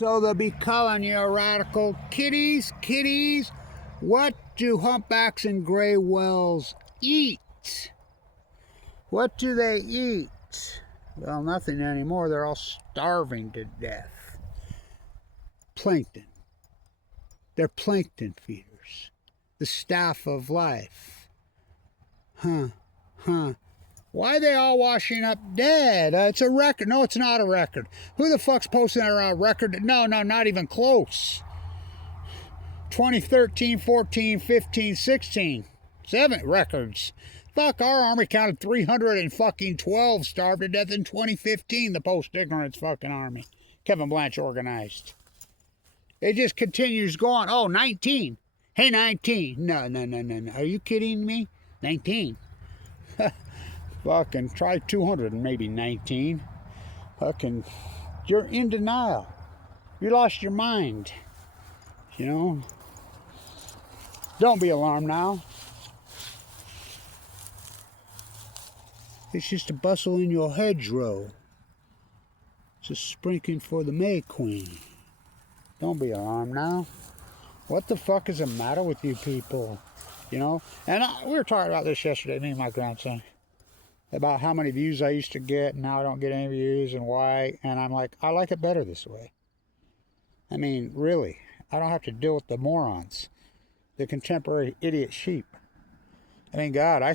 So they'll be calling you a radical. Kitties, kitties, what do humpbacks and gray whales eat? What do they eat? Well, nothing anymore. They're all starving to death. Plankton. They're plankton feeders. The staff of life. Why are they all washing up dead? It's a record. No, it's not a record. Who the fuck's posting a record? No, not even close. 2013, 14, 15, 16. 7 records. Fuck, our army counted 312 starved to death in 2015. The post-ignorance fucking army. Kevin Blanch organized. It just continues going. Oh, 19. Hey, 19. No. Are you kidding me? 19. Fucking try 200 and maybe 19. Fucking, you're in denial. You lost your mind. You know? Don't be alarmed now. It's just a bustle in your hedgerow. It's a sprinkling for the May Queen. Don't be alarmed now. What the fuck is the matter with you people? You know? And we were talking about this yesterday, me and my grandson, about how many views I used to get and now I don't get any views and why. And I'm like, I like it better this way. I mean, really, I don't have to deal with the morons, the contemporary idiot sheep. I mean, God, I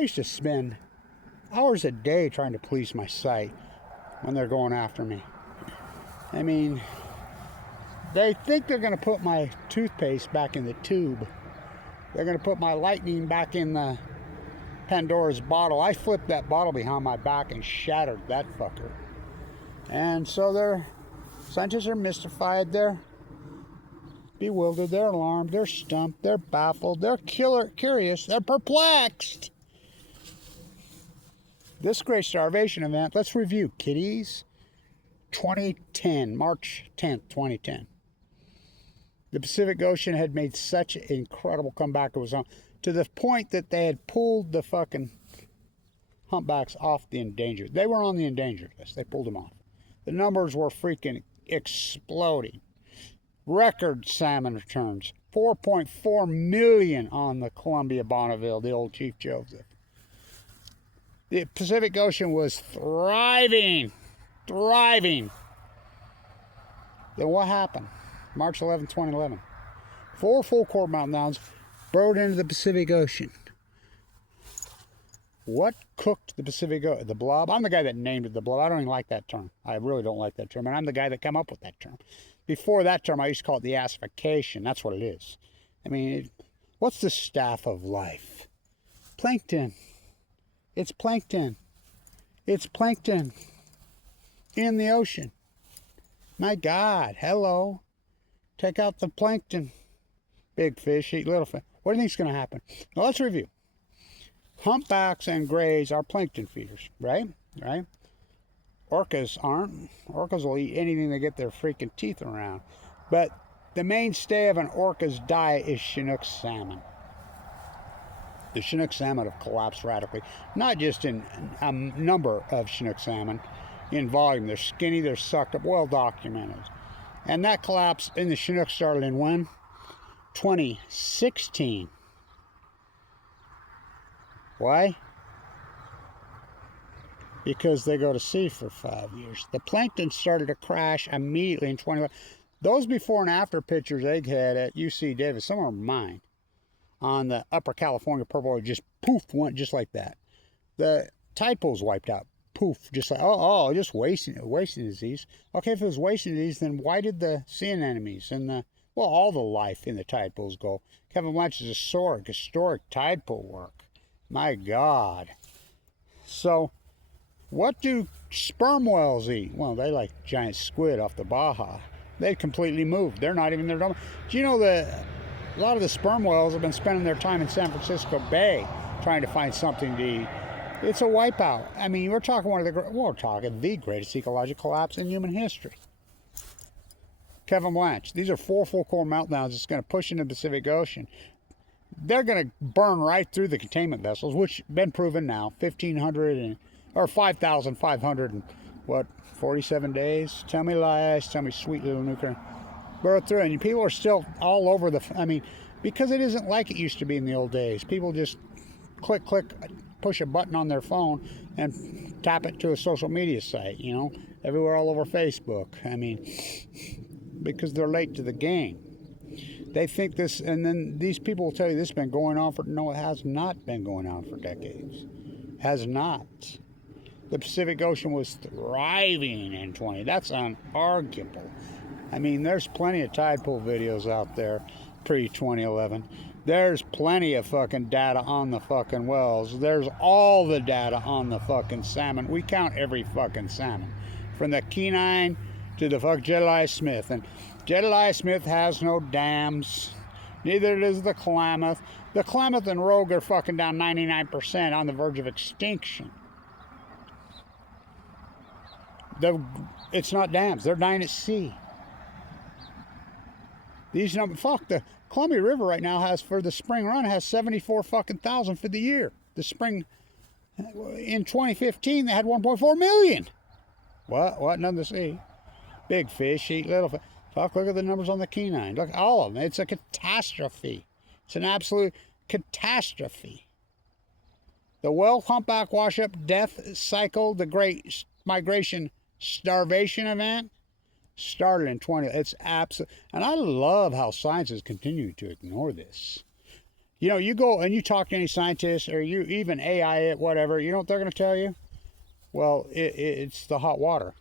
used to spend hours a day trying to please my sight when they're going after me. I mean, they think they're going to put my toothpaste back in the tube. They're going to put my lightning back in the Pandora's bottle. I flipped that bottle behind my back and shattered that fucker. And so scientists are mystified. They're bewildered. They're alarmed. They're stumped. They're baffled. They're curious. They're perplexed. This great starvation event, let's review, kiddies. 2010, March 10th, 2010. The Pacific Ocean had made such an incredible comeback. It was on to the point that they had pulled the fucking humpbacks off the endangered. They were on the endangered list. They pulled them off. The numbers were freaking exploding. Record salmon returns. 4.4 million on the Columbia Bonneville, the old Chief Joseph. The Pacific Ocean was thriving. Then what happened? March 11, 2011. 4 full core meltdowns burrowed into the Pacific Ocean. What cooked the Pacific Ocean? The blob? I'm the guy that named it the blob. I don't even like that term. I really don't like that term. And I'm the guy that came up with that term. Before that term, I used to call it the acidification. That's what it is. I mean, what's the staff of life? Plankton. It's plankton. It's plankton in the ocean. My God, hello. Take out the plankton. Big fish eat little fish. What do you think is going to happen? Well, let's review. Humpbacks and grays are plankton feeders, right? Orcas aren't. Orcas will eat anything they get their freaking teeth around. But the mainstay of an orca's diet is Chinook salmon. The Chinook salmon have collapsed radically. Not just in a number of Chinook salmon, in volume. They're skinny, they're sucked up, well documented. And that collapse in the Chinook started in when? 2016. Why? Because they go to sea for 5 years. The plankton started to crash immediately in 2011. Those before and after pictures Egghead at UC Davis, some are mine, on the Upper California purple, just poof, went just like that. The tide pools wiped out. Poof, just like, just wasting disease. Okay, if it was wasting disease, then why did the sea anemones and all the life in the tide pools go? Kevin Blanch's historic tide pool work. My God. So, what do sperm whales eat? Well, they like giant squid off the Baja. They completely moved. They're not even their dome. Do you know that a lot of the sperm whales have been spending their time in San Francisco Bay trying to find something to eat? It's a wipeout. I mean, we're talking the greatest ecological collapse in human history. Kevin Blanch, these are 4 full core meltdowns that's going to push into the Pacific Ocean. They're going to burn right through the containment vessels, which have been proven now, 1,500 or 5,500 what, 47 days? Tell me lies, tell me sweet little nuclear. Burrow through, and people are still all over the, I mean, because it isn't like it used to be in the old days. People just click, push a button on their phone and tap it to a social media site, you know, everywhere all over Facebook. I mean, because they're late to the game. They think this, and then these people will tell you this has been going on for, no, it has not been going on for decades. Has not. The Pacific Ocean was thriving in 20. That's unarguable. I mean, there's plenty of tide pool videos out there pre-2011. There's plenty of fucking data on the fucking wells. There's all the data on the fucking salmon. We count every fucking salmon. From the Kenai to the fuck Jedediah Smith. And Jedediah Smith has no dams. Neither does the Klamath. The Klamath and Rogue are fucking down 99% on the verge of extinction. It's not dams. They're dying at sea. These numbers, fuck, the Columbia River right now has, for the spring run, has 74 fucking thousand for the year. The spring, in 2015, they had 1.4 million. What? Nothing to see. Big fish eat little fish. Fuck, look at the numbers on the Kenai. Look, all of them. It's a catastrophe. It's an absolute catastrophe. The well humpback wash-up death cycle, the great migration starvation event, started in 20. It's absolute, and I love how science has continued to ignore this. You know, you go and you talk to any scientist, or you even AI it, whatever. You know what they're going to tell you? Well, it's the hot water.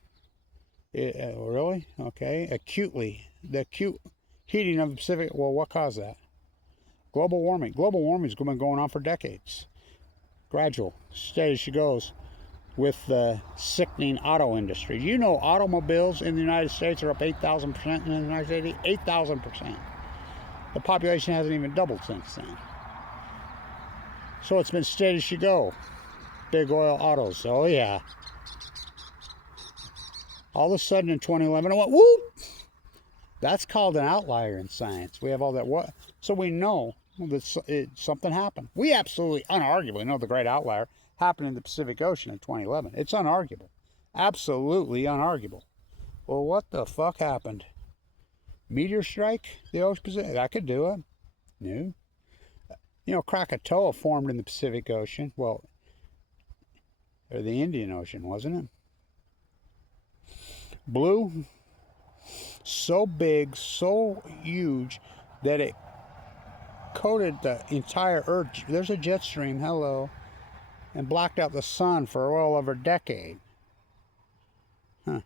Really? Okay. The acute heating of the Pacific. Well, what caused that? Global warming. Global warming has been going on for decades. Gradual, steady as she goes. With the sickening auto industry. You know, automobiles in the United States are up 8,000% in the United States. 8,000%. The population hasn't even doubled since then. So it's been steady as she go. Big oil autos. Oh yeah. All of a sudden in 2011, it went whoop. That's called an outlier in science. We have all that. What? So we know that something happened. We absolutely, unarguably know the great outlier happened in the Pacific Ocean in 2011. It's unarguable. Absolutely unarguable. Well, what the fuck happened? Meteor strike the Ocean Pacific? That could do it. No. You know, Krakatoa formed in the Pacific Ocean. Well, or the Indian Ocean, wasn't it? Blue. So big, so huge that it coated the entire Earth. There's a jet stream, hello. And blocked out the sun for well over a decade. Huh.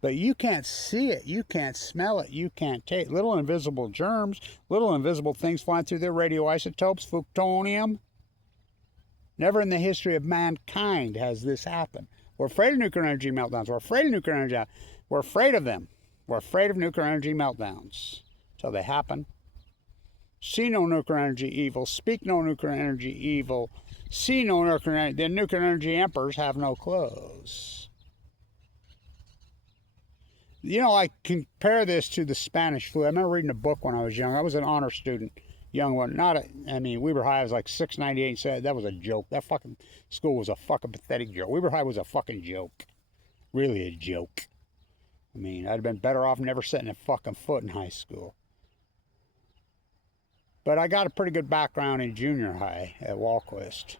But you can't see it, you can't smell it, you can't taste. Little invisible germs, little invisible things flying through their radioisotopes, plutonium. Never in the history of mankind has this happened. We're afraid of nuclear energy meltdowns. We're afraid of nuclear energy. We're afraid of them. We're afraid of nuclear energy meltdowns. Till they happen. See no nuclear energy evil. Speak no nuclear energy evil. See no nuclear energy. The nuclear energy emperors have no clothes. You know, I compare this to the Spanish flu. I remember reading a book when I was young. I was an honor student. Young one. I mean, Weber High was like 698 and said that was a joke. That fucking school was a fucking pathetic joke. Weber High was a fucking joke. Really a joke. I mean, I'd have been better off never setting a fucking foot in high school. But I got a pretty good background in junior high at Walquist.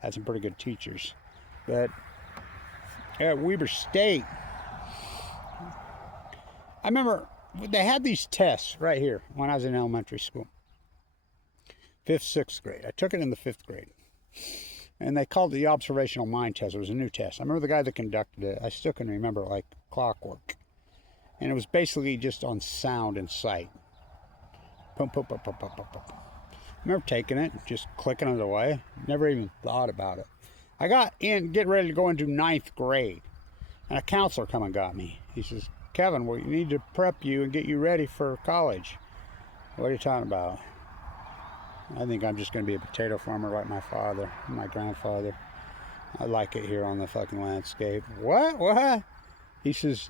Had some pretty good teachers. But at Weber State, I remember they had these tests right here when I was in elementary school. 5th, 6th grade. I took it in the 5th grade. And they called it the observational mind test. It was a new test. I remember the guy that conducted it. I still can remember it like clockwork. And it was basically just on sound and sight. Pum, pum, pum, pum, pum, pum, pum. I remember taking it, just clicking it away. Never even thought about it. I got in, getting ready to go into 9th grade. And a counselor come and got me. He says, Kevin, we need to prep you and get you ready for college. What are you talking about? I think I'm just going to be a potato farmer like my father, my grandfather. I like it here on the fucking landscape. What? He says,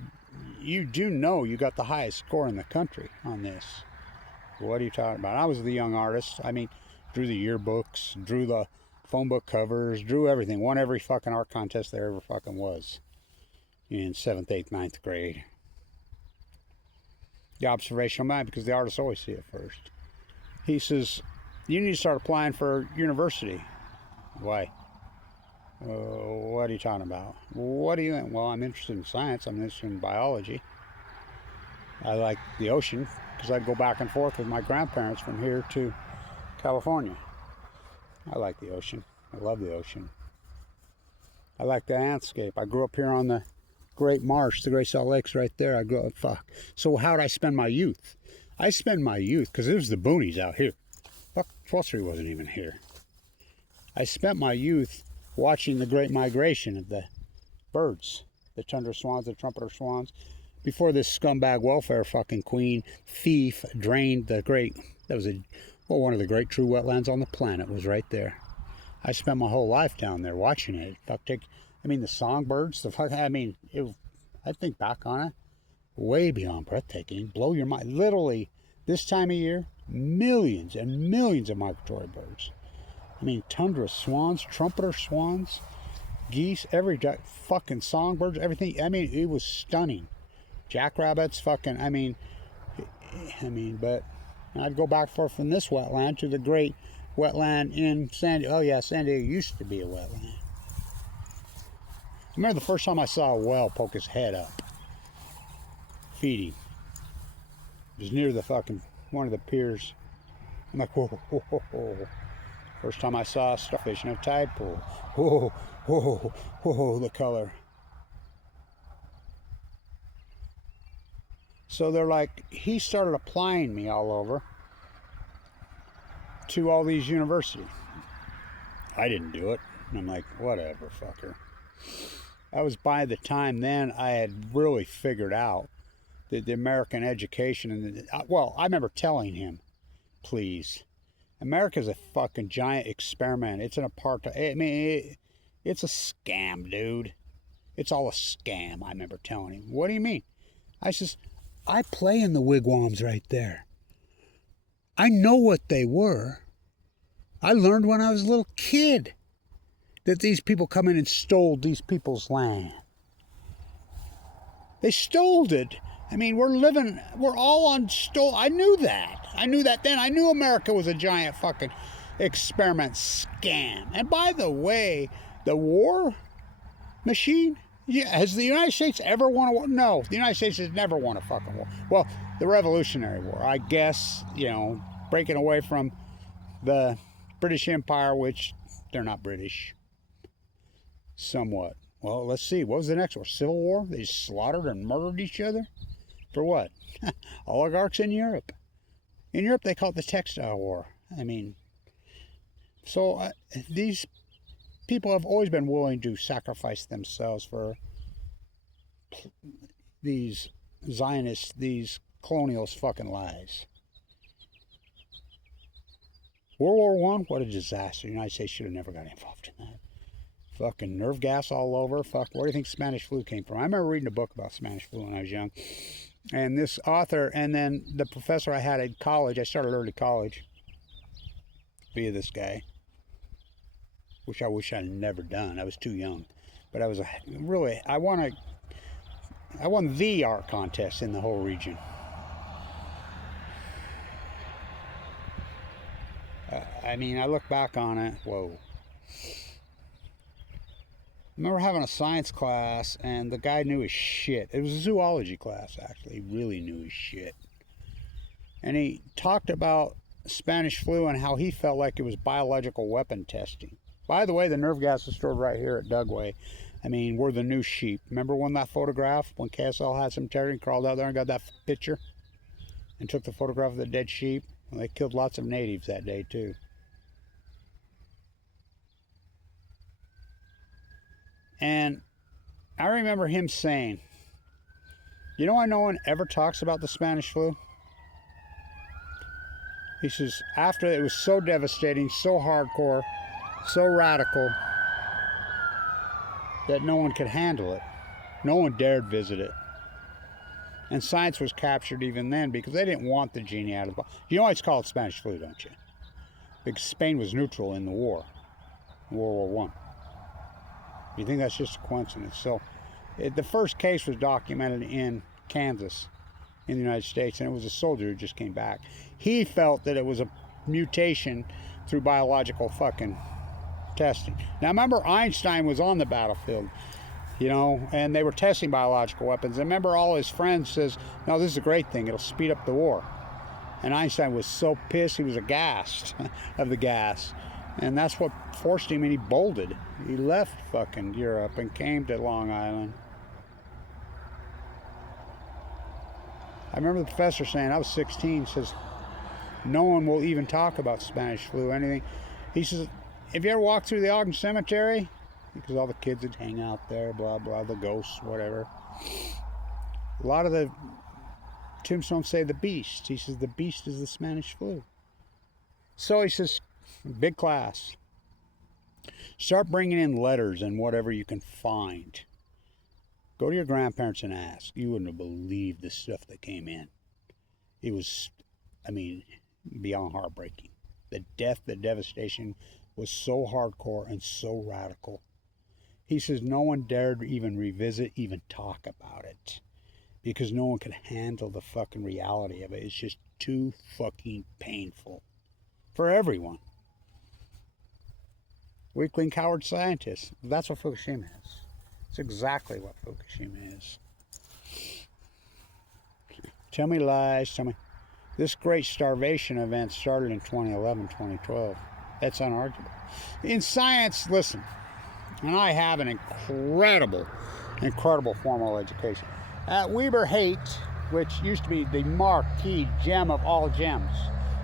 you do know you got the highest score in the country on this. What are you talking about? I was the young artist. I mean, drew the yearbooks, drew the phone book covers, drew everything. Won every fucking art contest there ever fucking was. in 7th, 8th, 9th grade. The observational mind, because the artists always see it first. He says, you need to start applying for university. Why? What are you talking about? What are you? Well, I'm interested in science. I'm interested in biology. I like the ocean because I go back and forth with my grandparents from here to California. I like the ocean. I love the ocean. I like the landscape. I grew up here on the Great Marsh, the Great Salt Lake's right there. I grew up, fuck. So how did I spend my youth? I spend my youth, because it was the boonies out here. Fuck, 12th Street wasn't even here. I spent my youth watching the Great Migration of the birds, the tundra swans, the trumpeter swans, before this scumbag welfare fucking queen thief drained the great, that was one of the great true wetlands on the planet was right there. I spent my whole life down there watching it. The songbirds, I think back on it, way beyond breathtaking, blow your mind. Literally, this time of year, millions and millions of migratory birds. Tundra swans, trumpeter swans, geese, every fucking songbirds, everything. It was stunning. Jackrabbits, but I'd go back from this wetland to the great wetland in San Diego. Oh yeah, San Diego used to be a wetland. I remember the first time I saw a whale poke his head up, feeding. It was near the fucking, one of the piers. I'm like, whoa, whoa, whoa, whoa. First time I saw a starfish in a tide pool. Whoa, whoa, whoa, the color. So they're like, he started applying me all over to all these universities. I didn't do it. And I'm like, whatever, fucker. I was, by the time then, I had really figured out that the American education, and I remember telling him, please, America's a fucking giant experiment. It's an apartheid. It's a scam, dude. It's all a scam. I remember telling him. What do you mean? I says, I play in the wigwams right there. I know what they were. I learned when I was a little kid that these people come in and stole these people's land. They stole it. We're all on I knew that. I knew that then. I knew America was a giant fucking experiment scam. And by the way, the war machine, has the United States ever won a war? No, the United States has never won a fucking war. Well, the Revolutionary War, I guess, breaking away from the British Empire, which they're not British. Somewhat. Well, let's see. What was the next war? Civil War? They slaughtered and murdered each other? For what? Oligarchs in Europe. In Europe, they call it the Textile War. These people have always been willing to sacrifice themselves for these Zionists, these colonials' fucking lies. World War I, what a disaster. The United States should have never got involved in that. Fucking nerve gas all over. Fuck, where do you think Spanish flu came from? I remember reading a book about Spanish flu when I was young. And this author, and then the professor I had at college, I started early college via this guy, which I wish I'd never done. I was too young. But I won the art contest in the whole region. I look back on it, whoa. I remember having a science class, and the guy knew his shit. It was a zoology class, actually. He really knew his shit. And he talked about Spanish flu and how he felt like it was biological weapon testing. By the way, the nerve gas is stored right here at Dugway. We're the new sheep. Remember when that photograph, when KSL had some terror and crawled out there and got that picture? And took the photograph of the dead sheep? Well, they killed lots of natives that day, too. And I remember him saying, I no one ever talks about the Spanish flu? He says, after it was so devastating, so hardcore, so radical, that no one could handle it. No one dared visit it. And science was captured even then because they didn't want the genie out of the bottle. You know why it's called Spanish flu, don't you? Because Spain was neutral in the war, World War I. You think that's just a coincidence? So The first case was documented in Kansas, in the United States, and it was a soldier who just came back. He felt that it was a mutation through biological fucking testing. Now remember, Einstein was on the battlefield, you know, and they were testing biological weapons. And remember, all his friends says, no, this is a great thing, it'll speed up the war. And Einstein was so pissed, he was aghast of the gas. And that's what forced him, and he bolted. He left fucking Europe and came to Long Island. I remember the professor saying, I was 16, says, no one will even talk about Spanish flu or anything. He says, have you ever walked through the Ogden Cemetery? Because all the kids would hang out there, blah, blah, the ghosts, whatever. A lot of the tombstones say the beast. He says, the beast is the Spanish flu. So he says, big class. Start bringing in letters and whatever you can find. Go to your grandparents and ask. You wouldn't have believed the stuff that came in. It was, I mean, beyond heartbreaking. The death, the devastation was so hardcore and so radical. He says no one dared even revisit, even talk about it. Because no one could handle the fucking reality of it. It's just too fucking painful. For everyone. Weakling coward scientists. That's what Fukushima is. It's exactly what Fukushima is. Tell me lies, tell me. This great starvation event started in 2011, 2012. That's unarguable. In science, listen, and I have an incredible formal education. At Weber Haight, which used to be the marquee gem of all gems.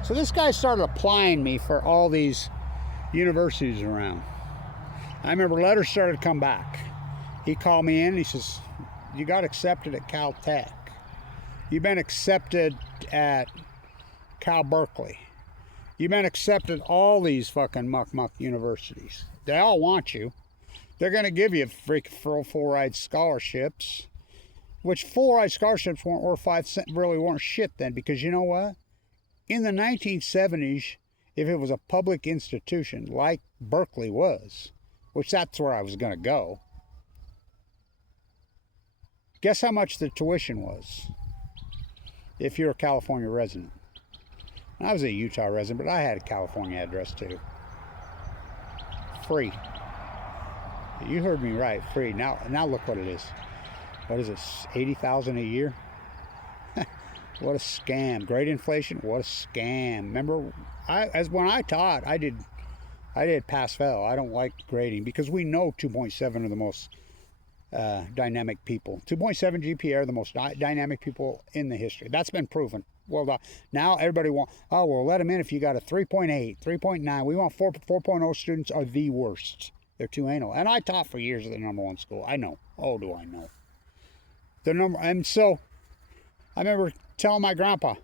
So this guy started applying me for all these universities around. I remember letters started to come back. He called me in and he says, you got accepted at Caltech. You've been accepted at Cal Berkeley. You've been accepted all these fucking muck universities. They all want you. They're going to give you full-ride scholarships, which full-ride scholarships weren't worth 5 cents, really weren't shit then, because you know what? In the 1970s, if it was a public institution like Berkeley was, which that's where I was going to go, guess how much the tuition was if you're a California resident? I was a Utah resident, but I had a California address too. Free. You heard me right, free. Now look what it is. What is it, $80,000 a year? What a scam. Great inflation, what a scam. Remember, when I taught, I did pass-fail. I don't like grading because we know 2.7 are the most dynamic people. 2.7 GPA are the most dynamic people in the history. That's been proven. Well, now everybody wants, oh, well, let them in if you got a 3.8, 3.9. We want 4.0 students are the worst. They're too anal. And I taught for years at the #1 school. I know. Oh, do I know. And so I remember telling my grandpa,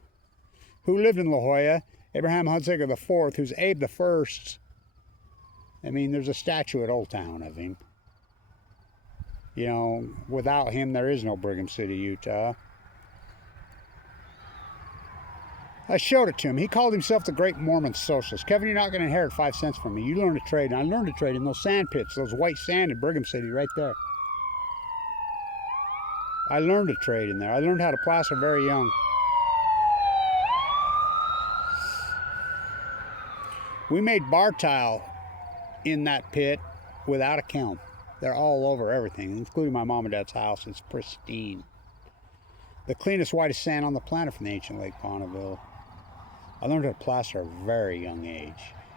who lived in La Jolla, Abraham Hunsaker IV, who's Abe the First. I mean, there's a statue at Old Town of him. You know, without him, there is no Brigham City, Utah. I showed it to him. He called himself the great Mormon socialist. Kevin, you're not going to inherit 5 cents from me. You learn to trade. And I learned to trade in those sand pits, those white sand in Brigham City right there. I learned to trade in there. I learned how to placer very young. We made bar tile in that pit without a kiln. They're all over everything, including my mom and dad's house. It's pristine. The cleanest, whitest sand on the planet from the ancient Lake Bonneville. I learned how to plaster at a very young age.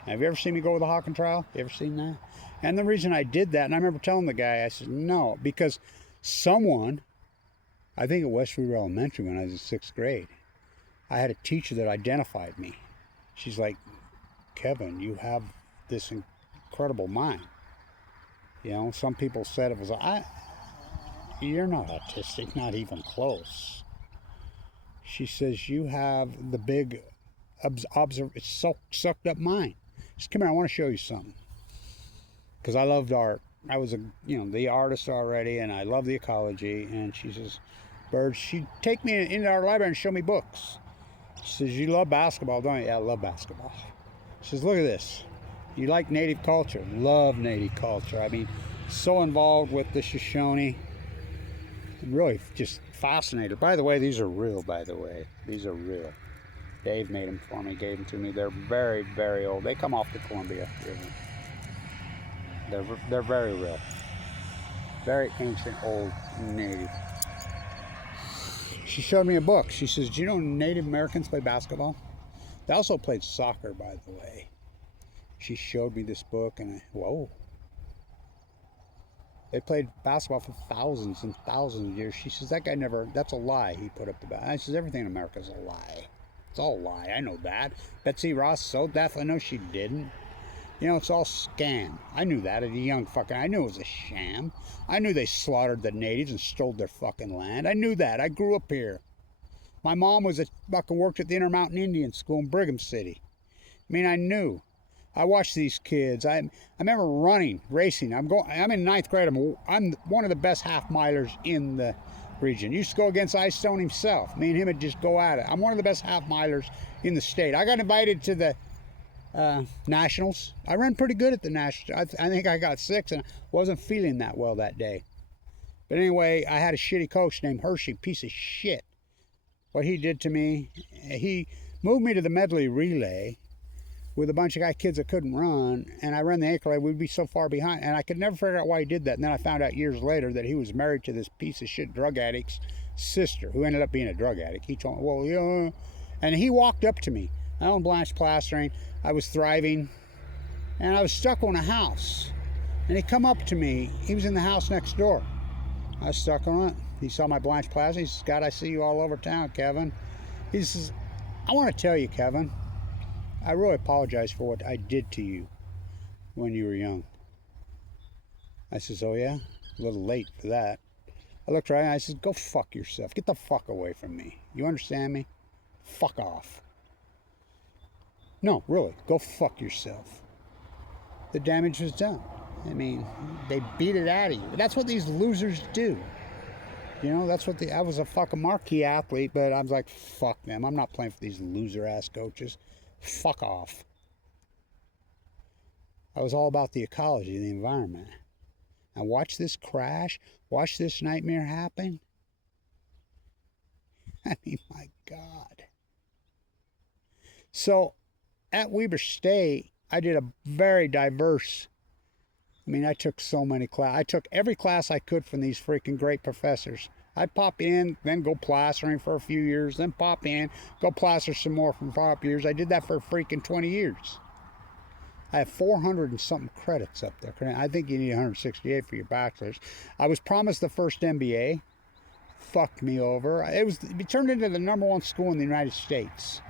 Now, have you ever seen me go with a Hawken trowel? You ever seen that? And the reason I did that, and I remember telling the guy, I said, no, because someone, I think at Westview Elementary when I was in 6th grade, I had a teacher that identified me. She's like, Kevin, you have this incredible mind. You know, some people said it was, you're not autistic, not even close. She says, you have the big, sucked up mind. She said, come here, I want to show you something. Because I loved art. I was the artist already, and I love the ecology. And she says, Bird, she'd take me into our library and show me books. She says, you love basketball, don't you? Yeah, I love basketball. She says, look at this. You like native culture? Love native culture. I mean, so involved with the Shoshone. I'm really just fascinated. By the way, these are real, by the way. These are real. Dave made them for me, gave them to me. They're very, very old. They come off the Columbia River. They're very real. Very ancient, old native. She showed me a book. She says, do you know Native Americans play basketball? They also played soccer, by the way. She showed me this book, and whoa. They played basketball for thousands and thousands of years. She says, that guy never, that's a lie he put up the bat. I says, everything in America is a lie. It's all a lie. I know that. Betsy Ross so definitely knows she didn't. You know, it's all scam. I knew that at a young fucking, I knew it was a sham. I knew they slaughtered the natives and stole their fucking land. I knew that. I grew up here. My mom was fucking worked at the Intermountain Indian School in Brigham City. I mean, I knew. I watched these kids. I remember running, racing. I'm in ninth grade. I'm one of the best half-milers in the region. Used to go against Ice Stone himself. Me and him would just go at it. I'm one of the best half-milers in the state. I got invited to the Nationals. I ran pretty good at the Nationals. I think I got 6, and I wasn't feeling that well that day. But anyway, I had a shitty coach named Hershey, piece of shit. What he did to me, he moved me to the medley relay with a bunch of kids that couldn't run, and I ran the ankle. We'd be so far behind, and I could never figure out why he did that. And then I found out years later that he was married to this piece of shit drug addict's sister, who ended up being a drug addict. He told me, well, yeah, and he walked up to me. I owned Blanche Plastering. I was thriving, and I was stuck on a house. And he come up to me. He was in the house next door. I was stuck on it. He saw my Blanche Plastering. He says, God, I see you all over town, Kevin. He says, I want to tell you, Kevin, I really apologize for what I did to you when you were young. I says, oh yeah? A little late for that. I looked right and I said, go fuck yourself. Get the fuck away from me. You understand me? Fuck off. No, really, go fuck yourself. The damage was done. I mean, they beat it out of you. That's what these losers do. You know, that's what I was a fucking marquee athlete, but I was like, fuck them. I'm not playing for these loser-ass coaches. Fuck off. I was all about the ecology, the environment. And watch this crash. Watch this nightmare happen. I mean, my God. So, at Weber State, I did a very diverse, I took so many classes. I took every class I could from these freaking great professors. I'd pop in, then go plastering for a few years, then pop in, go plaster some more for 5 years. I did that for freaking 20 years. I have 400 and something credits up there. I think you need 168 for your bachelor's. I was promised the first MBA. Fucked me over. It turned into the #1 school in the United States.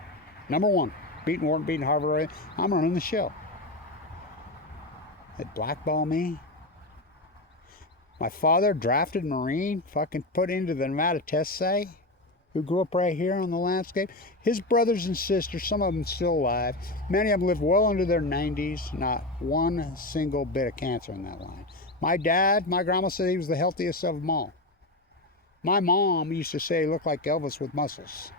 #1. Beating Wharton, beating Harvard. I'm running the show. They'd blackball me. My father, drafted Marine, fucking put into the Nevada test site, who grew up right here on the landscape. His brothers and sisters, some of them still alive. Many of them live well into their 90s. Not one single bit of cancer in that line. My dad, my grandma said he was the healthiest of them all. My mom used to say he looked like Elvis with muscles.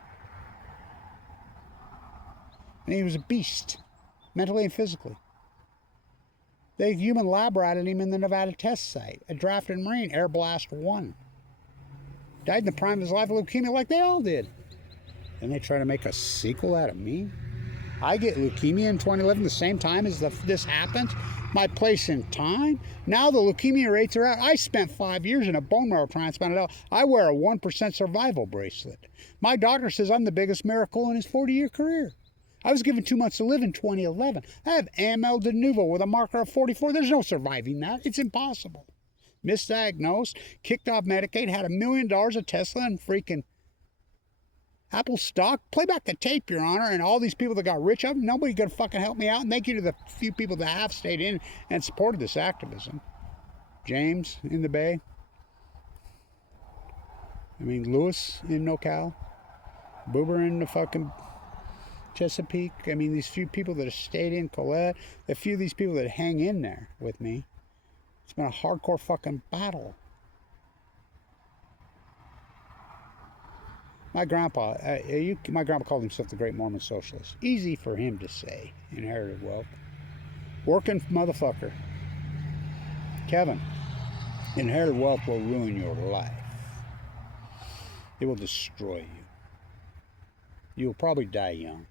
And he was a beast, mentally and physically. They human lab ratted him in the Nevada test site. A drafted Marine, Air Blast 1. Died in the prime of his life of leukemia like they all did. And they try to make a sequel out of me? I get leukemia in 2011 the same time as this happens? My place in time? Now the leukemia rates are out. I spent 5 years in a bone marrow transplant. I wear a 1% survival bracelet. My doctor says I'm the biggest miracle in his 40-year career. I was given 2 months to live in 2011. I have AML de novo with a marker of 44. There's no surviving that. It's impossible. Misdiagnosed, kicked off Medicaid, had $1 million of Tesla and freaking Apple stock. Play back the tape, Your Honor, and all these people that got rich, nobody gonna fucking help me out. And thank you to the few people that have stayed in and supported this activism. James in the Bay. Lewis in NoCal. Boober in the fucking Chesapeake. These few people that have stayed in Colette, the few of these people that hang in there with me. It's been a hardcore fucking battle. My grandpa called himself the Great Mormon Socialist. Easy for him to say. Inherited wealth. Working motherfucker. Kevin, inherited wealth will ruin your life. It will destroy you. You will probably die young.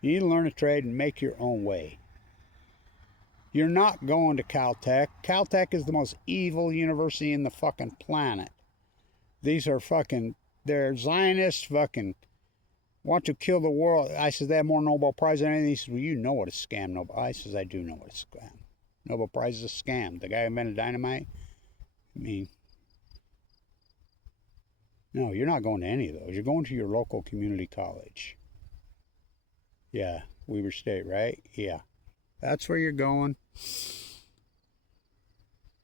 You need to learn a trade and make your own way. You're not going to Caltech. Caltech is the most evil university in the fucking planet. These are fucking, they're Zionists, fucking want to kill the world. I said, they have more Nobel Prize than anything. He says, well, you know what a scam Nobel. I says, I do know what a scam. Nobel Prize is a scam. The guy who invented dynamite, I mean, no, you're not going to any of those. You're going to your local community college. Yeah, Weber State, right? Yeah. That's where you're going.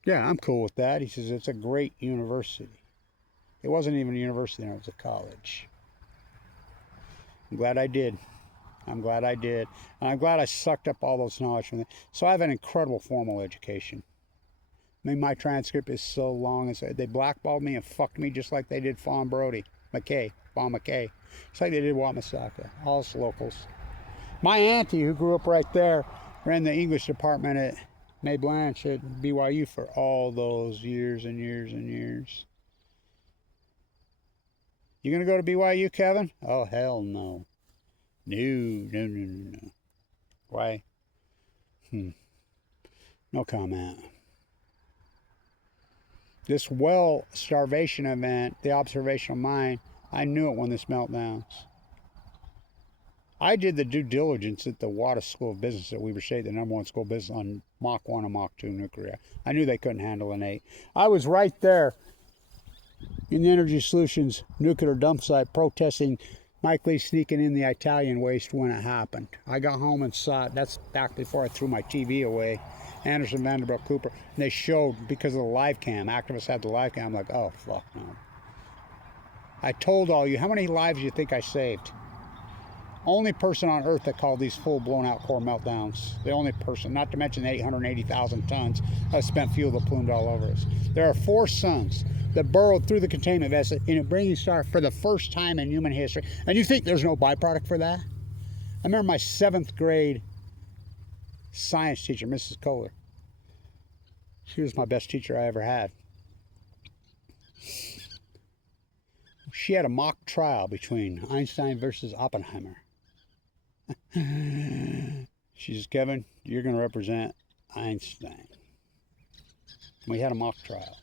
Yeah, I'm cool with that. He says, it's a great university. It wasn't even a university, it was a college. I'm glad I did. I'm glad I did. And I'm glad I sucked up all those knowledge from it. So I have an incredible formal education. I mean, my transcript is so long. They blackballed me and fucked me just like they did Fawn Brody, Vaughn McKay. Just like they did Wamasaka, all us locals. My auntie, who grew up right there, ran the English department at May Blanche at BYU for all those years and years and years. You gonna go to BYU, Kevin? Oh, hell no. No. Why? No comment. This well starvation event, the observational mine, I knew it when this meltdowns. I did the due diligence at the Wada School of Business at Weber State, the #1 school of business on Mach 1 and Mach 2 nuclear. I knew they couldn't handle an 8. I was right there in the Energy Solutions nuclear dump site protesting Mike Lee sneaking in the Italian waste when it happened. I got home and saw it. That's back before I threw my TV away. Anderson, Vanderbilt, Cooper. And they showed because of the live cam. Activists had the live cam. I'm like, oh, fuck no. I told all you, how many lives do you think I saved? Only person on earth that called these full blown out core meltdowns. The only person, not to mention the 880,000 tons of spent fuel that plumed all over us. There are 4 suns that burrowed through the containment vessel in a bringing star for the first time in human history. And you think there's no byproduct for that? I remember my 7th grade science teacher, Mrs. Kohler. She was my best teacher I ever had. She had a mock trial between Einstein versus Oppenheimer. She says, Kevin, you're going to represent Einstein. We had a mock trial.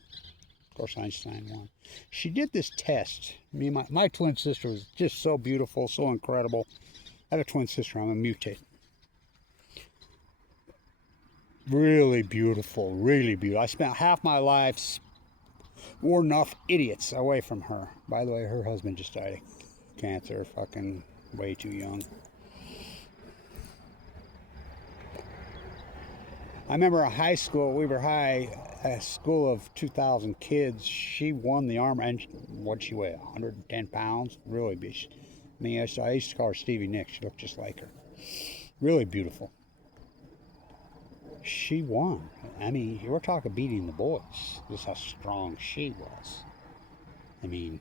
Of course, Einstein won. She did this test. My twin sister was just so beautiful, so incredible. I have a twin sister. I'm a mutate. Really beautiful, really beautiful. I spent half my life warding off idiots away from her. By the way, her husband just died of cancer, fucking way too young. I remember a high school, Weber High, a school of 2,000 kids. She won the arm, and what'd she weigh? 110 pounds? Really big. I mean, I used to call her Stevie Nicks. She looked just like her. Really beautiful. She won. I mean, we're talking beating the boys. Just how strong she was. I mean,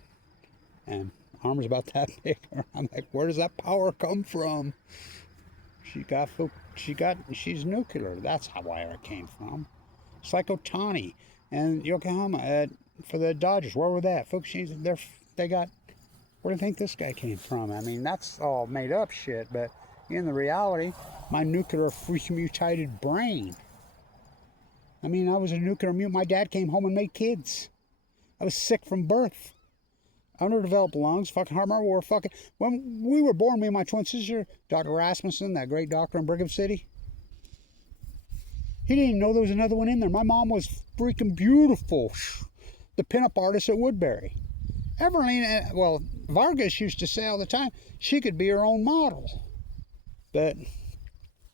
and arms about that big. I'm like, where does that power come from? She's nuclear. That's where it came from. It's like Otani and Yokohama for the Dodgers. Where were that? Fukushima, they got, where do you think this guy came from? I mean, that's all made up shit, but in the reality, my nuclear mutated brain. I mean, I was a nuclear mutant. My dad came home and made kids. I was sick from birth. Underdeveloped lungs, fucking heart murmur, when we were born, me and my twin sister, Dr. Rasmussen, that great doctor in Brigham City, he didn't even know there was another one in there. My mom was freaking beautiful. The pinup artist at Woodbury. Everlene, well, Vargas used to say all the time, she could be her own model. But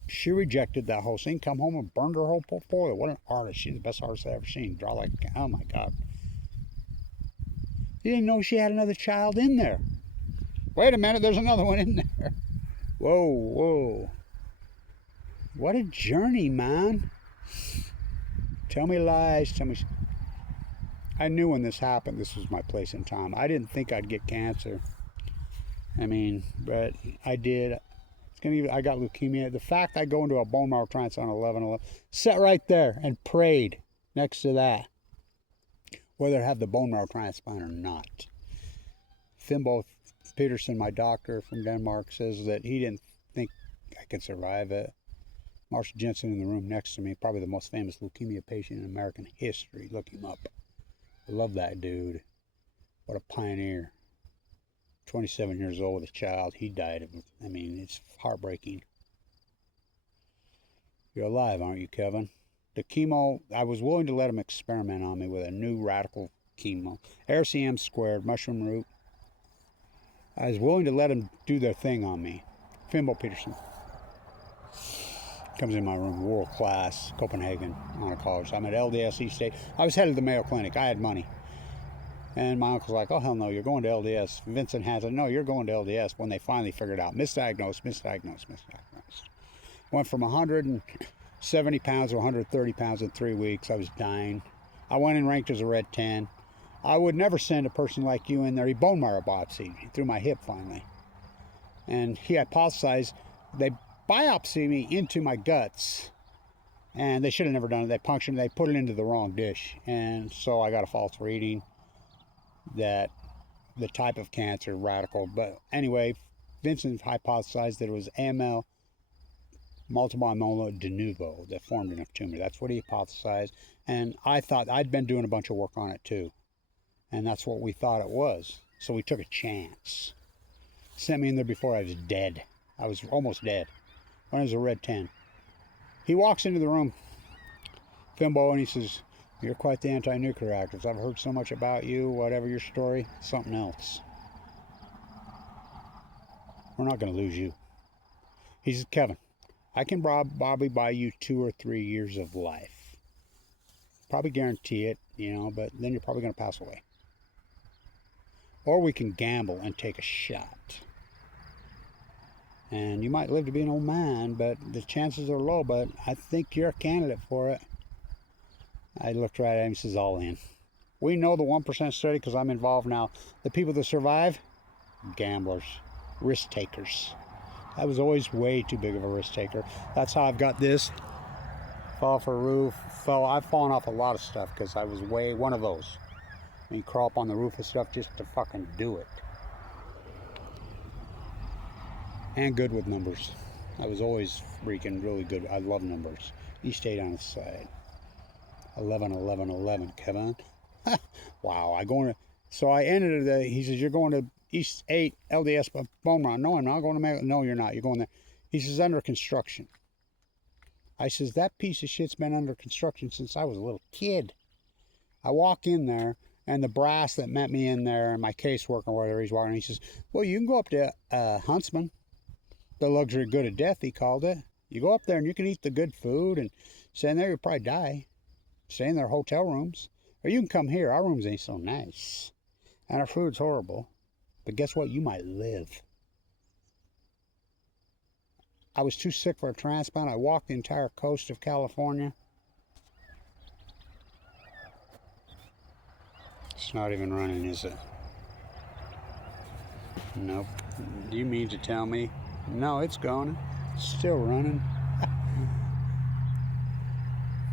she rejected that whole thing, come home and burned her whole portfolio. What an artist. She's the best artist I've ever seen. Draw like, oh my God. You didn't know she had another child in there. Wait a minute, there's another one in there. Whoa. What a journey, man. Tell me lies, I knew when this happened, this was my place in time. I didn't think I'd get cancer. I mean, but I did. I got leukemia. The fact I go into a bone marrow transplant on 11/11, sat right there and prayed next to that, whether I have the bone marrow transplant or not. Fimbo Peterson, my doctor from Denmark, says that he didn't think I could survive it. Marshall Jensen in the room next to me, probably the most famous leukemia patient in American history. Look him up. I love that dude. What a pioneer. 27 years old with a child. He died of it. I mean, it's heartbreaking. You're alive, aren't you, Kevin? The chemo, I was willing to let him experiment on me with a new radical chemo. RCM squared, mushroom root. I was willing to let him do their thing on me. Fimbo Peterson comes in my room, world class, Copenhagen, honor college. I'm at LDS East State. I was head of the Mayo Clinic. I had money. And my uncle's like, oh, hell no, you're going to LDS. Vincent Hansen, no, you're going to LDS when they finally figured out. Misdiagnosed. Went from 170 pounds to 130 pounds in 3 weeks. I was dying. I went and ranked as a red 10. I would never send a person like you in there. He bone marrow biopsied through my hip finally. And he hypothesized they biopsied me into my guts. And they should have never done it. They punctured, they put it into the wrong dish. And so I got a false reading that the type of cancer, radical. But anyway, Vincent hypothesized that it was AML, multiple myeloma de novo, that formed in a tumor. That's what he hypothesized. And I thought, I'd been doing a bunch of work on it too. And that's what we thought it was. So we took a chance. Sent me in there before I was dead. I was almost dead. When I was a red 10. He walks into the room, Fimbo, and he says, you're quite the anti-nuclear activist. I've heard so much about you, whatever your story, something else. We're not going to lose you. He says, Kevin, I can probably buy you 2 or 3 years of life. Probably guarantee it, you know, but then you're probably going to pass away. Or we can gamble and take a shot. And you might live to be an old man, but the chances are low, but I think you're a candidate for it. I looked right at him and says, all in. We know the 1% study because I'm involved now. The people that survive, gamblers, risk takers. I was always way too big of a risk taker. That's how I've got this. Fall off a roof. I've fallen off a lot of stuff because I was one of those. I mean, crawl up on the roof of stuff just to fucking do it. And good with numbers. I was always freaking really good. I love numbers. East 8 on the side. 11, 11, 11, Kevin. Wow, so I ended it. He says, you're going to East 8, LDS, bone marrow. No, I'm not going to Mayo. No, you're not. You're going there. He says, under construction. I says, that piece of shit's been under construction since I was a little kid. I walk in there, and the brass that met me in there, and my caseworker, or whatever he's walking, he says, well, you can go up to Huntsman. The luxury good of death, he called it. You go up there, and you can eat the good food, and stay in there, you'll probably die. Stay in their hotel rooms. Or you can come here. Our rooms ain't so nice. And our food's horrible. But guess what? You might live. I was too sick for a transplant. I walked the entire coast of California. It's not even running, is it? Nope. Do you mean to tell me? No, it's going. It's still running.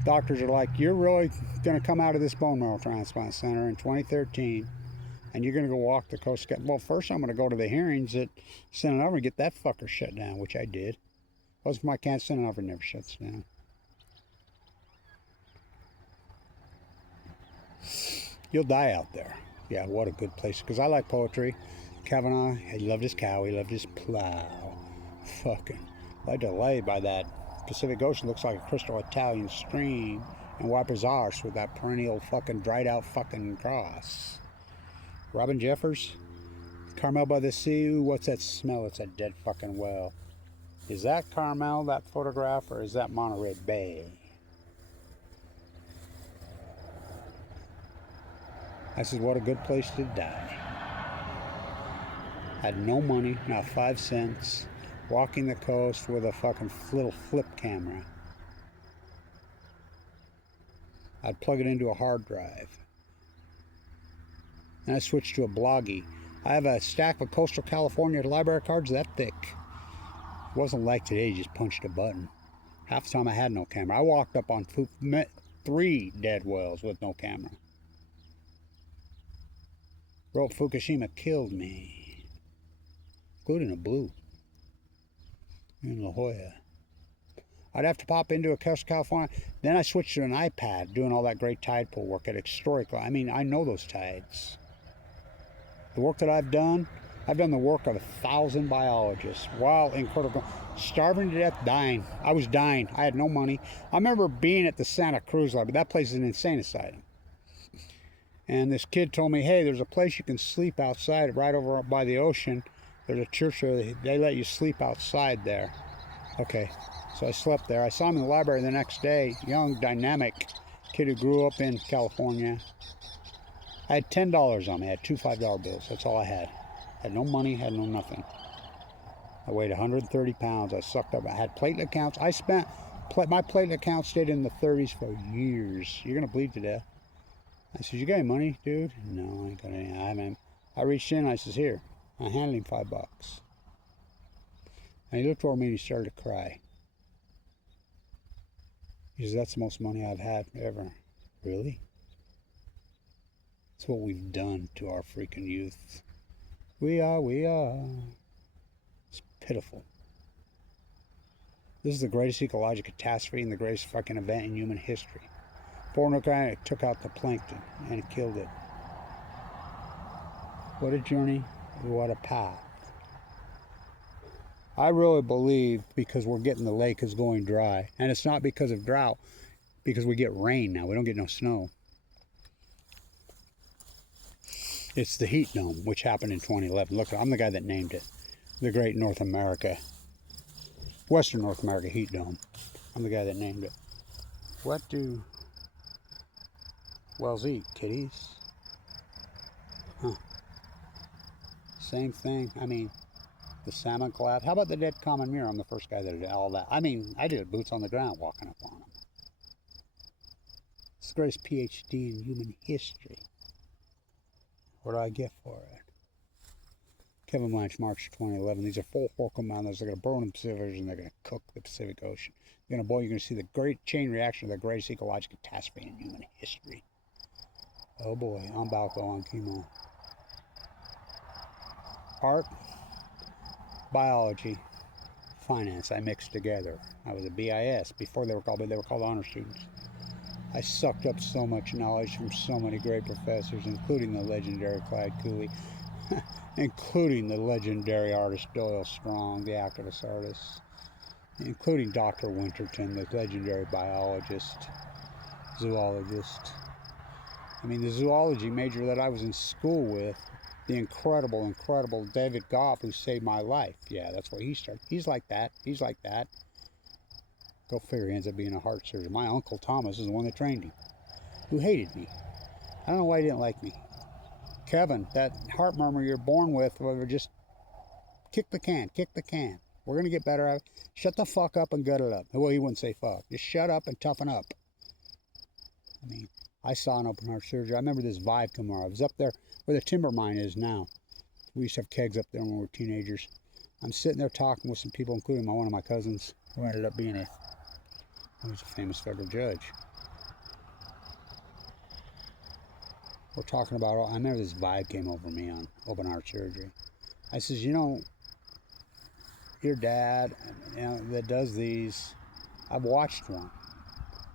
Doctors are like, you're really going to come out of this bone marrow transplant center in 2013 and you're going to go walk the coast. Well, first I'm going to go to the hearings at Senate Over and get that fucker shut down, which I did. Most of my cancer, Senate Over never shuts down. You'll die out there. Yeah, what a good place. Because I like poetry. Kavanaugh, he loved his cow, he loved his plow. Fucking, I'm delighted by that. Pacific Ocean looks like a crystal Italian stream, and wipers arse with that perennial fucking dried out fucking cross. Robin Jeffers, Carmel by the Sea. Ooh, what's that smell? It's a dead fucking well. Is that Carmel, that photograph, or is that Monterey Bay? I said, what a good place to die. Had no money, not 5 cents. Walking the coast with a fucking little flip camera. I'd plug it into a hard drive. And I switched to a Bloggy. I have a stack of Coastal California library cards that thick. It wasn't like today, you just punched a button. Half the time I had no camera. I walked up on 3 dead wells with no camera. Wrote Fukushima killed me. Including a blue. In La Jolla. I'd have to pop into a Coast California. Then I switched to an iPad, doing all that great tide pool work at historical. I mean, I know those tides. The work that I've done the work of 1,000 biologists while in critical, starving to death, dying. I was dying. I had no money. I remember being at the Santa Cruz lobby. That place is an insane asylum. And this kid told me, hey, there's a place you can sleep outside right over by the ocean. There's a church there. They let you sleep outside there. Okay. So I slept there. I saw him in the library the next day. Young, dynamic kid who grew up in California. I had $10 on me. I had two $5 bills. That's all I had. Had no money, had no nothing. I weighed 130 pounds. I sucked up. I had platelet counts. My platelet count stayed in the 30s for years. You're going to bleed to death. I said, you got any money, dude? No, I ain't got any. I reached in. I says, here. I handed him $5. And he looked over me and he started to cry. He says, that's the most money I've had ever. Really? That's what we've done to our freaking youth. We are. It's pitiful. This is the greatest ecological catastrophe and the greatest fucking event in human history. Foreign guy took out the plankton and it killed it. What a journey, what a path. I really believe because we're getting the lake is going dry. And it's not because of drought, because we get rain now. We don't get no snow. It's the heat dome, which happened in 2011. Look, I'm the guy that named it. The Great North America, Western North America Heat Dome. I'm the guy that named it. What do whales eat? Kitties? Huh. Same thing. I mean, the salmon collapse. How about the dead common mule? I'm the first guy that did all that. I mean, I did boots on the ground walking up on them. It's the greatest PhD in human history. What do I get for it? Kevin Blanch, March 2011. These are full Orca mountains. They're going to burn the Pacific Ocean. They're going to cook the Pacific Ocean. You're going to see the great chain reaction of the greatest ecological catastrophe in human history. Oh boy, I'm about to go on chemo. Art, biology, finance, I mixed together. I was a BIS before they were called honor students. I sucked up so much knowledge from so many great professors, including the legendary Clyde Cooley, including the legendary artist Doyle Strong, the activist artist, including Dr. Winterton, the legendary biologist, zoologist. I mean, the zoology major that I was in school with, the incredible David Goff, who saved my life. Yeah, that's where he started. He's like that. Go figure, he ends up being a heart surgeon. My uncle Thomas is the one that trained him, who hated me. I don't know why he didn't like me. Kevin, that heart murmur you're born with, just kick the can. We're going to get better at it. Shut the fuck up and gut it up. Well, he wouldn't say fuck. Just shut up and toughen up. I mean, I saw an open heart surgery. I remember this vibe come on. I was up there where the timber mine is now. We used to have kegs up there when we were teenagers. I'm sitting there talking with some people, including one of my cousins, who ended up being he was a famous federal judge. We're talking about, I remember this vibe came over me on open heart surgery. I says, you know, your dad, that does these, I've watched one.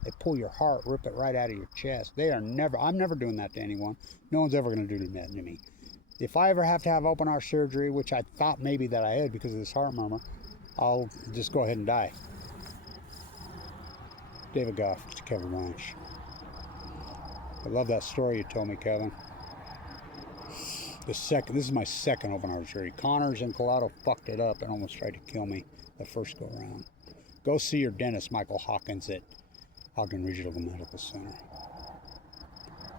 They pull your heart, rip it right out of your chest. I'm never doing that to anyone. No one's ever going to do that to me. If I ever have to have open heart surgery, which I thought maybe that I had because of this heart murmur, I'll just go ahead and die. David Goff, to Kevin Blanch. I love that story you told me, Kevin. This is my second open heart surgery. Connors and Colado fucked it up and almost tried to kill me the first go around. Go see your dentist, Michael Hawkins, at Ogden Regional Medical Center.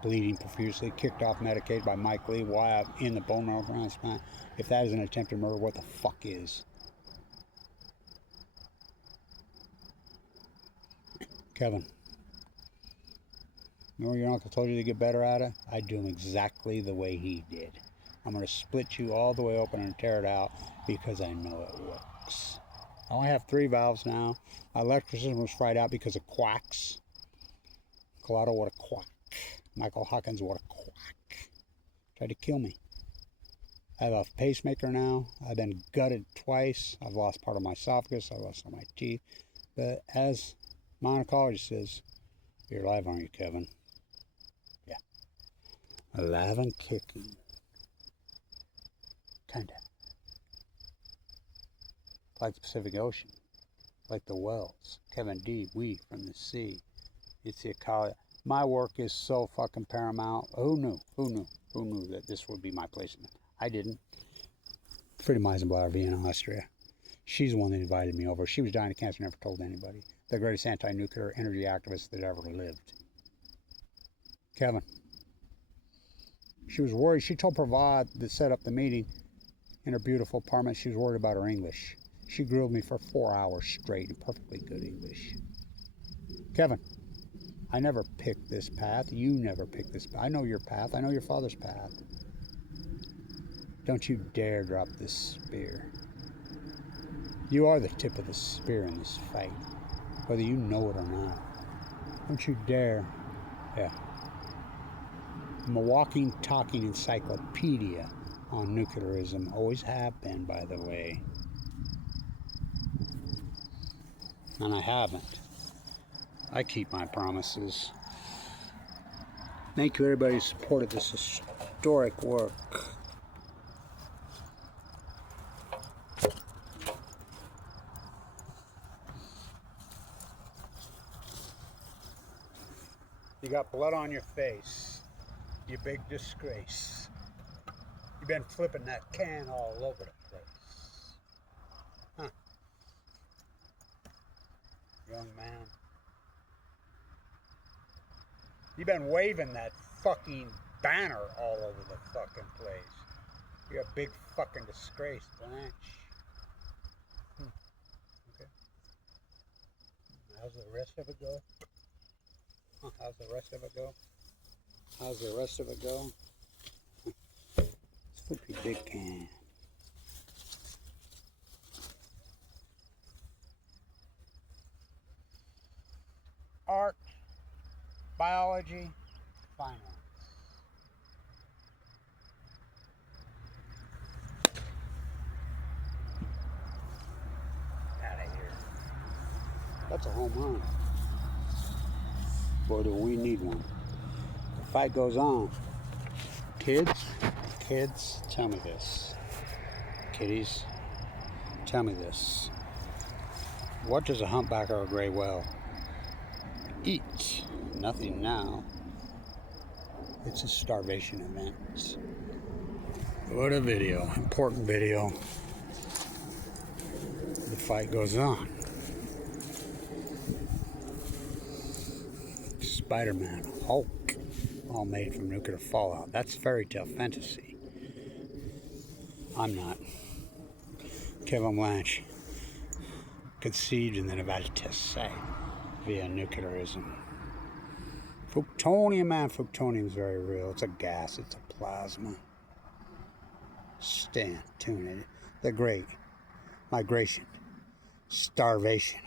Bleeding profusely, kicked off, medicated by Mike Lee, why I'm in the bone marrow ground spine. If that is an attempted murder, what the fuck is? Kevin, remember your uncle told you to get better at it? I do them exactly the way he did. I'm going to split you all the way open and tear it out because I know it works. I only have 3 valves now. My electrical system was fried out because of quacks. Colado, what a quack. Michael Hawkins, what a quack. Tried to kill me. I have a pacemaker now. I've been gutted twice. I've lost part of my esophagus. I've lost all my teeth. But as my oncologist says, you're alive, aren't you, Kevin? Yeah. Alive and kicking. Kinda. Like the Pacific Ocean. Like the wells. Kevin D. We from the sea. It's the ecology. My work is so fucking paramount. Who knew? Who knew? Who knew that this would be my placement? I didn't. Frieda Meisenblatter, Vienna, Austria. She's the one that invited me over. She was dying of cancer, never told anybody. The greatest anti-nuclear energy activist that ever lived. Kevin. She was worried. She told Pravad to set up the meeting in her beautiful apartment. She was worried about her English. She grilled me for 4 hours straight in perfectly good English. Kevin, I never picked this path. You never picked this path. I know your path. I know your father's path. Don't you dare drop this spear. You are the tip of the spear in this fight, whether you know it or not. Don't you dare. Yeah. I'm a walking, talking encyclopedia on nuclearism. Always have been, by the way. And I haven't. I keep my promises. Thank you, everybody who supported this historic work. You got blood on your face. You big disgrace. You've been flipping that can all over the place. Huh. Young man. You've been waving that fucking banner all over the fucking place. You're a big fucking disgrace, Blanche. Okay. How's the rest of it go? How's the rest of it go? How's the rest of it go? It's a pretty big can. Art, biology, finance. Out of here. That's a home run. Boy, do we need one. The fight goes on. Kids, tell me this. Kiddies, tell me this. What does a humpback or a gray whale eat? Nothing now. It's a starvation event. What a video. Important video. The fight goes on. Spider-Man, Hulk, all made from nuclear fallout. That's fairy tale fantasy. I'm not. Kevin Blanche conceived and then about to test site via nuclearism. Plutonium, man, plutonium is very real. It's a gas, it's a plasma. Stand tuned. The great migration, starvation.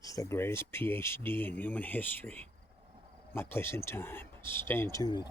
It's the greatest PhD in human history. My place in time. Stay tuned.